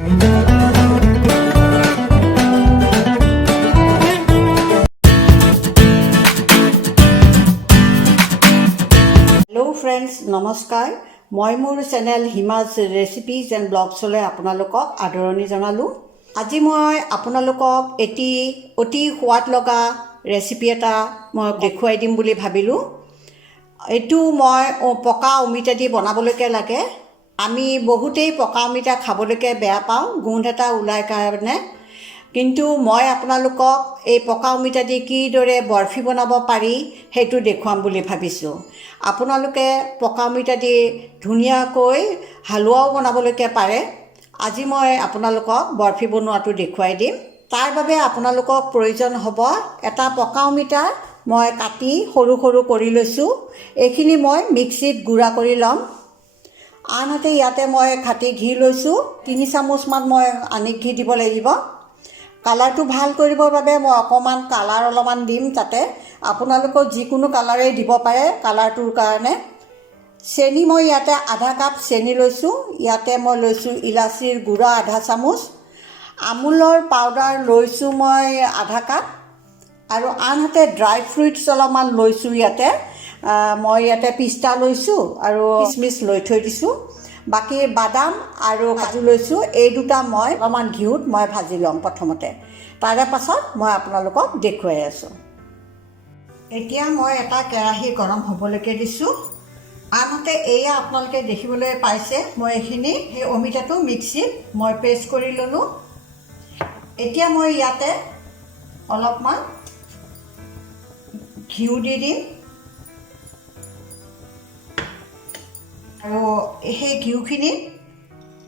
Hello' friends, নমস্কাৰ। মই মোৰ চেনেল হিমাজ ৰেচিপিজ এণ্ড ব্লগছলৈ আপোনালোকক আদৰণি জনালোঁ। আজি মই আপোনালোকক এটি অতি সোৱাদ লগা ৰেচিপি এটা মই দেখুৱাই দিম বুলি ভাবিলোঁ। এইটো মই পকা অমিতা দি বনাবলৈকে লাগে। আমি বহুতেই পকা অমিতা খাবলৈকে বেয়া পাওঁ, গোন্ধ এটা ওলাই কাৰণে। কিন্তু মই আপোনালোকক এই পকা অমিতা দি কিদৰে বৰফি বনাব পাৰি সেইটো দেখুৱাম বুলি ভাবিছোঁ। আপোনালোকে পকা অমিতা দি ধুনীয়াকৈ হালোৱাও বনাবলৈকে পাৰে। আজি মই আপোনালোকক বৰফি বনোৱাটো দেখুৱাই দিম। তাৰ বাবে আপোনালোকক প্ৰয়োজন হ'ব এটা পকা অমিতা মই কাটি সৰু সৰু কৰি লৈছোঁ। এইখিনি মই মিক্সিত গুড়া কৰি ল'ম। আনহাতে ইয়াতে মই খাটি ঘি লৈছোঁ। 3 চামুচমান মই আনি ঘি দিব লাগিব। কালাৰটো ভাল কৰিবৰ বাবে মই অকণমান কালাৰ অলপমান দিম তাতে। আপোনালোকক যিকোনো কালাৰেই দিব পাৰে কালাৰটোৰ কাৰণে। চেনি মই ইয়াতে আধা কাপ চেনি লৈছোঁ। ইয়াতে মই লৈছোঁ ইলাচিৰ গুড়া আধা চামুচ, আমুলৰ পাউডাৰ লৈছোঁ মই আধা কাপ, আৰু আনহাতে ড্ৰাই ফ্ৰুইটছ অলপমান লৈছোঁ ইয়াতে। মই ইয়াতে পিষ্টা লৈছোঁ আৰু কিচমিচ লৈ থৈ দিছোঁ। বাকী বাদাম আৰু কাজু লৈছোঁ। এই দুটা মই অলপমান ঘিউত মই ভাজি ল'ম প্ৰথমতে, তাৰে পাছত মই আপোনালোকক দেখুৱাই আছোঁ। এতিয়া মই এটা কেৰাহী গৰম হ'বলৈকে দিছোঁ। আনহাতে এয়া আপোনালোকে দেখিবলৈ পাইছে মই এইখিনি সেই অমিতাটো মিক্সিত মই পেষ্ট কৰি ল'লোঁ। এতিয়া মই ইয়াতে অলপমান ঘিউ দি দিম, আৰু সেই ঘিউখিনি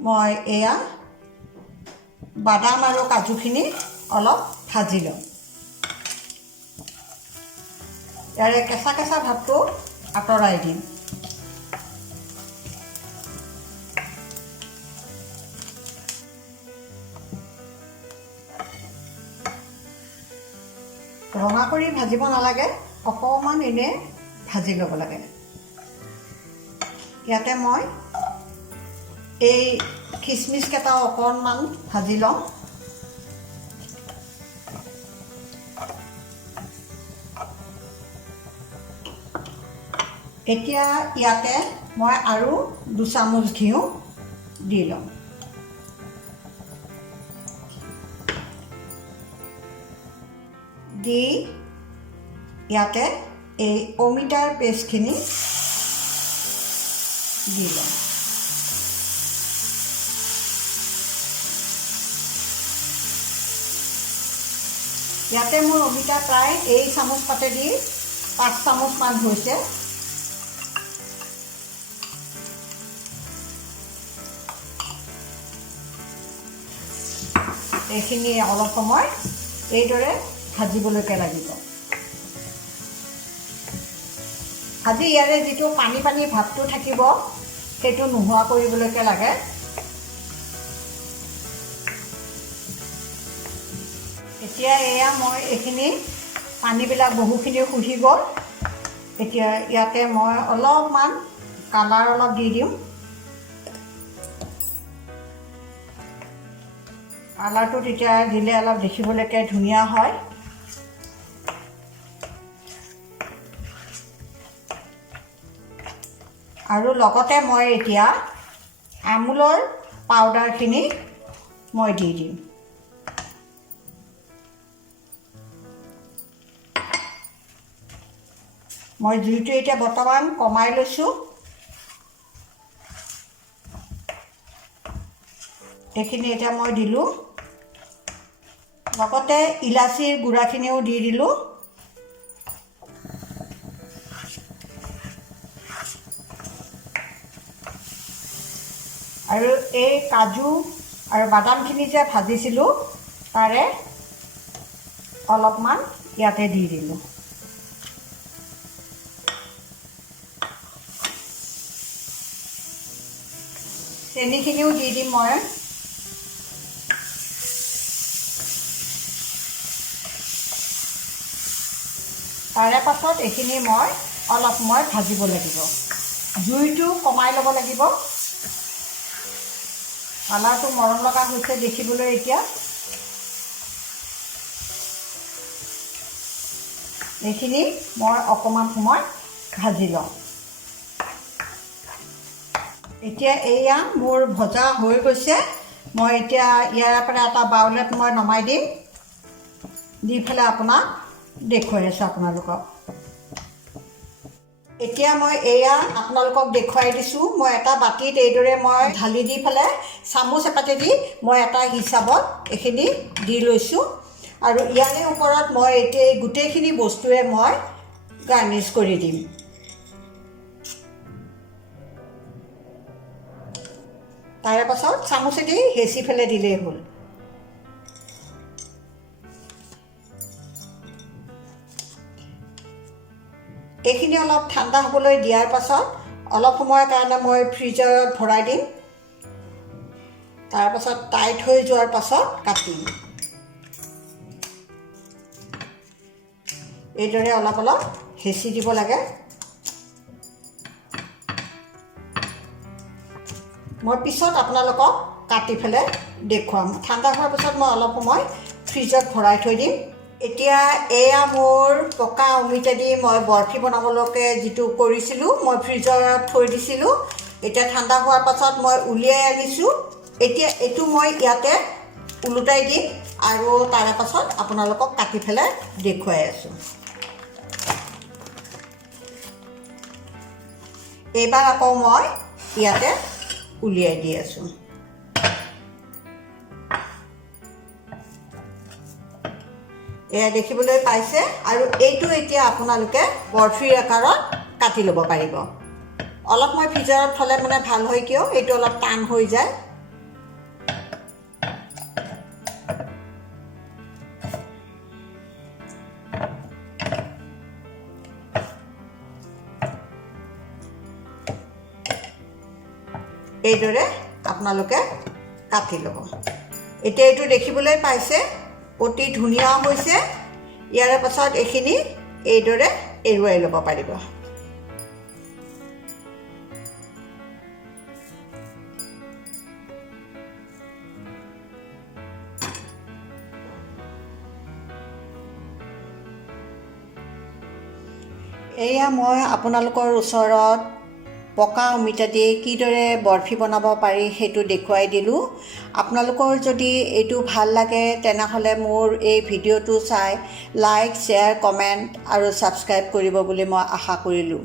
মই এয়া বাদাম আৰু কাজুখিনি অলপ ভাজি লওঁ। ইয়াৰে কেঁচা কেঁচা ভাৱটো আঁতৰাই দিম। ৰঙা কৰি ভাজিব নালাগে, অকণমান এনে ভাজি ল'ব লাগে। ইয়াতে মই এই খিচমিচ কেইটাও অকণমান ভাজি লওঁ। এতিয়া ইয়াতে মই আৰু 2 চামুচ ঘিউ দি লওঁ। দি ইয়াতে এই অমিতাৰ পেষ্টখিনি দি লওঁ। ইয়াতে মোৰ অমিতা প্ৰায় এই চামুচ পাতেদি 5 চামুচমান হৈছে। এইখিনি অলপ সময় এইদৰে ভাজিবলৈকে লাগিব। আজি ইয়াৰে যিটো পানী পানী ভাৱটো থাকিব সেইটো নোহোৱা কৰিবলৈকে লাগে। এতিয়া এয়া মই এইখিনি পানীবিলাক বহুখিনি শুহি গ'ল। এতিয়া ইয়াতে মই অলপমান কালাৰ অলপ দি দিম। কালাৰটো তেতিয়া দিলে অলপ দেখিবলৈকে ধুনীয়া হয়। আৰু লগতে মই এতিয়া আমুলৰ পাউডাৰখিনি মই দি দিম। মই জুইটো এতিয়া বৰ্তমান কমাই লৈছোঁ। এইখিনি এতিয়া মই দিলোঁ। লগতে ইলাচিৰ গুড়াখিনিও দি দিলোঁ। আৰু এই কাজু আৰু বাদামখিনি যে ভাজিছিলোঁ তাৰে অলপমান ইয়াতে দি দিলোঁ। চেনিখিনিও দি দিম মই। তাৰে পাছত এইখিনি মই অলপ সময় ভাজিব লাগিব। জুইটো কমাই ল'ব লাগিব। কালাৰটো মৰম লগা হৈছে দেখিবলৈ। এতিয়া এইখিনি মই অকণমান সময় ভাজি লওঁ। এতিয়া এয়া মোৰ ভজা হৈ গৈছে। মই এতিয়া ইয়াৰ পৰা এটা বাউলত মই নমাই দিম, দি পেলাই আপোনাক দেখুৱাই আছোঁ আপোনালোকক। এতিয়া মই এয়া আপোনালোকক দেখুৱাই দিছোঁ। মই এটা বাতিত এইদৰে মই ঢালি দি পেলাই চামুচ এপাতেদি মই এটা হিচাপত এইখিনি দি লৈছোঁ। আৰু ইয়াৰে ওপৰত মই এতিয়া এই গোটেইখিনি বস্তুৰে মই গাৰ্নিছ কৰি দিম। তাৰে পাছত চামুচেদি হেঁচি পেলাই দিলেই হ'ল। এইখিনি অলপ ঠাণ্ডা হ'বলৈ দিয়াৰ পাছত অলপ সময়ৰ কাৰণে মই ফ্ৰিজত ভৰাই দিম। তাৰপাছত টাইট হৈ যোৱাৰ পাছত কাটিম। এইদৰে অলপ অলপ হেঁচি দিব লাগে। মই পিছত আপোনালোকক কাটি পেলাই দেখুৱাম। ঠাণ্ডা হোৱাৰ পিছত মই অলপ সময় ফ্ৰিজত ভৰাই থৈ দিম। এতিয়া এয়া মোৰ পকা অমিতাদি মই বৰফি বনাবলৈকে যিটো কৰিছিলোঁ, মই ফ্ৰিজত থৈ দিছিলোঁ। এতিয়া ঠাণ্ডা হোৱাৰ পাছত মই উলিয়াই আনিছোঁ। এতিয়া এইটো মই ইয়াতে ওলোটাই দিম আৰু তাৰে পাছত আপোনালোকক কাটি পেলাই দেখুৱাই আছোঁ। এইবাৰ আকৌ মই ইয়াতে উলিয়াই দি আছোঁ। এয়া দেখিবলৈ পাইছে। আৰু এইটো এতিয়া আপোনালোকে বৰফিৰ আকাৰত কাটি ল'ব পাৰিব। অলপ মই ফ্ৰিজাৰত থ'লে মানে ভাল হয়, কিয় এইটো অলপ টান হৈ যায়। এইদৰে আপোনালোকে কাটি ল'ব। এতিয়া এইটো দেখিবলৈ পাইছে, অতি ধুনীয়া হৈছে। ইয়াৰে পাছত এইখিনি এইদৰে এৰুৱাই ল'ব পাৰিব। এয়া মই আপোনালোকৰ ওচৰত পকা অমিতা দি কিদৰে বৰফি বনাব পাৰি সেইটো দেখুৱাই দিলোঁ। আপোনালোকৰ যদি এইটো ভাল লাগে তেনেহ'লে মোৰ এই ভিডিঅ'টো চাই লাইক, শ্বেয়াৰ, কমেণ্ট আৰু ছাবস্ক্ৰাইব কৰিব বুলি মই আশা কৰিলোঁ।